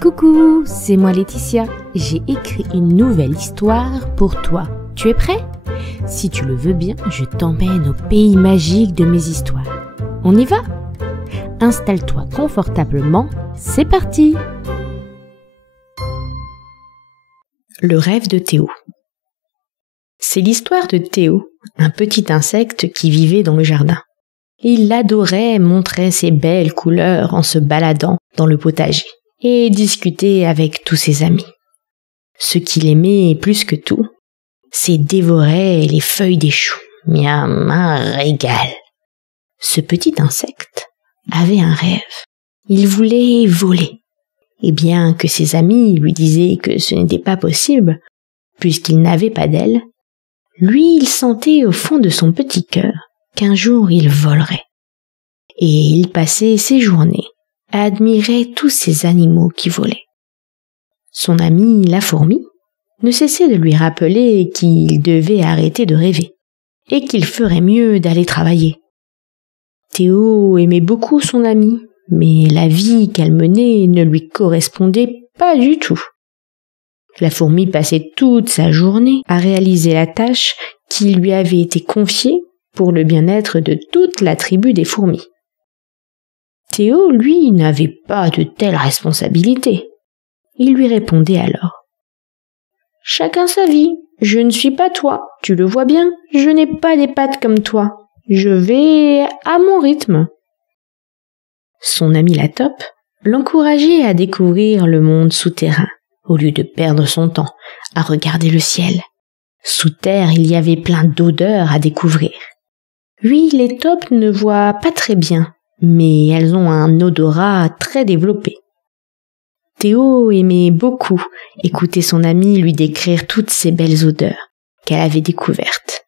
Coucou, c'est moi Laetitia. J'ai écrit une nouvelle histoire pour toi. Tu es prêt? Si tu le veux bien, je t'emmène au pays magique de mes histoires. On y va? Installe-toi confortablement, c'est parti! Le rêve de Théo. C'est l'histoire de Théo, un petit insecte qui vivait dans le jardin. Il adorait montrer ses belles couleurs en se baladant dans le potager et discuter avec tous ses amis. Ce qu'il aimait plus que tout, c'est dévorer les feuilles des choux. Miam, un régal. Ce petit insecte avait un rêve. Il voulait voler. Et bien que ses amis lui disaient que ce n'était pas possible, puisqu'il n'avait pas d'ailes, lui, il sentait au fond de son petit cœur qu'un jour il volerait. Et il passait ses journées à admirer tous ces animaux qui volaient. Son ami, la fourmi, ne cessait de lui rappeler qu'il devait arrêter de rêver et qu'il ferait mieux d'aller travailler. Théo aimait beaucoup son amie, mais la vie qu'elle menait ne lui correspondait pas du tout. La fourmi passait toute sa journée à réaliser la tâche qui lui avait été confiée pour le bien-être de toute la tribu des fourmis. Théo, lui, n'avait pas de telles responsabilités. Il lui répondait alors: « Chacun sa vie, je ne suis pas toi, tu le vois bien, je n'ai pas des pattes comme toi, je vais à mon rythme. » Son ami la taupe l'encourageait à découvrir le monde souterrain, au lieu de perdre son temps à regarder le ciel. Sous terre, il y avait plein d'odeurs à découvrir. Oui, les taupes ne voient pas très bien, mais elles ont un odorat très développé. Théo aimait beaucoup écouter son ami lui décrire toutes ces belles odeurs qu'elle avait découvertes.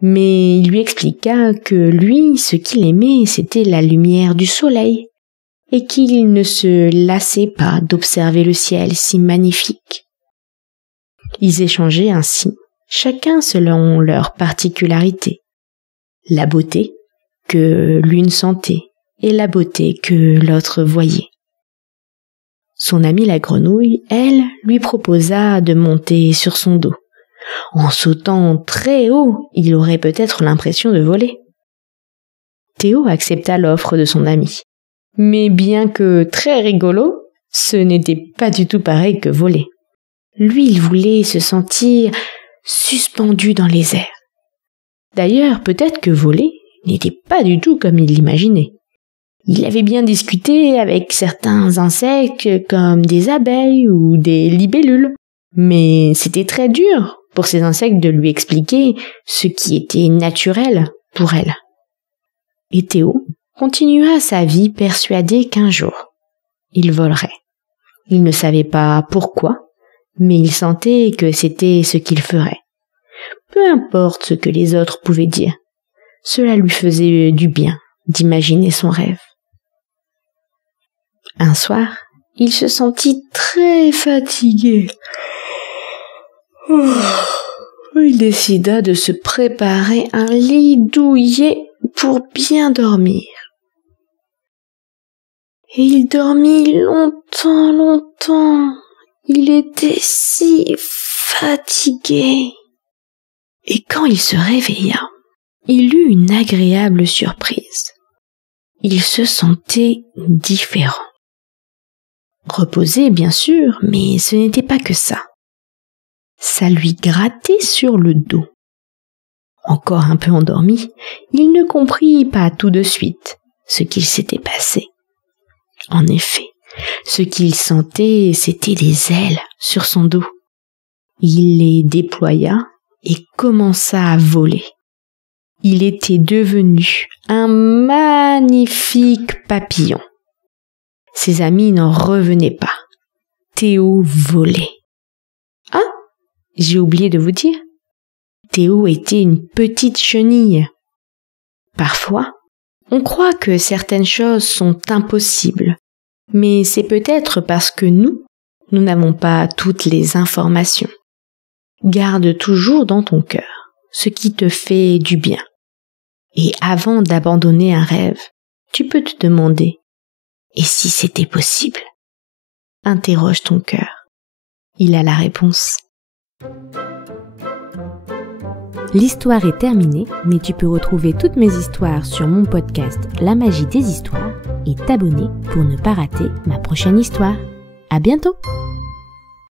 Mais il lui expliqua que lui, ce qu'il aimait, c'était la lumière du soleil, et qu'il ne se lassait pas d'observer le ciel si magnifique. Ils échangeaient ainsi, chacun selon leur particularité. La beauté que l'une sentait et la beauté que l'autre voyait. Son amie la grenouille, elle, lui proposa de monter sur son dos. En sautant très haut, il aurait peut-être l'impression de voler. Théo accepta l'offre de son ami. Mais bien que très rigolo, ce n'était pas du tout pareil que voler. Lui, il voulait se sentir suspendu dans les airs. D'ailleurs, peut-être que voler n'était pas du tout comme il l'imaginait. Il avait bien discuté avec certains insectes comme des abeilles ou des libellules, mais c'était très dur pour ces insectes de lui expliquer ce qui était naturel pour elle. Et Théo continua sa vie persuadé qu'un jour, il volerait. Il ne savait pas pourquoi, mais il sentait que c'était ce qu'il ferait. Peu importe ce que les autres pouvaient dire, cela lui faisait du bien d'imaginer son rêve. Un soir, il se sentit très fatigué. Il décida de se préparer un lit douillet pour bien dormir. Et il dormit longtemps. Il était si fatigué. Et quand il se réveilla, il eut une agréable surprise. Il se sentait différent. Reposé, bien sûr, mais ce n'était pas que ça. Ça lui grattait sur le dos. Encore un peu endormi, il ne comprit pas tout de suite ce qu'il s'était passé. En effet, ce qu'il sentait, c'était des ailes sur son dos. Il les déploya et commença à voler. Il était devenu un magnifique papillon. Ses amis n'en revenaient pas. Théo volait. Ah, j'ai oublié de vous dire. Théo était une petite chenille. Parfois, on croit que certaines choses sont impossibles, mais c'est peut-être parce que nous n'avons pas toutes les informations. Garde toujours dans ton cœur ce qui te fait du bien. Et avant d'abandonner un rêve, tu peux te demander « Et si c'était possible ?» Interroge ton cœur. Il a la réponse. L'histoire est terminée, mais tu peux retrouver toutes mes histoires sur mon podcast La magie des histoires et t'abonner pour ne pas rater ma prochaine histoire. À bientôt!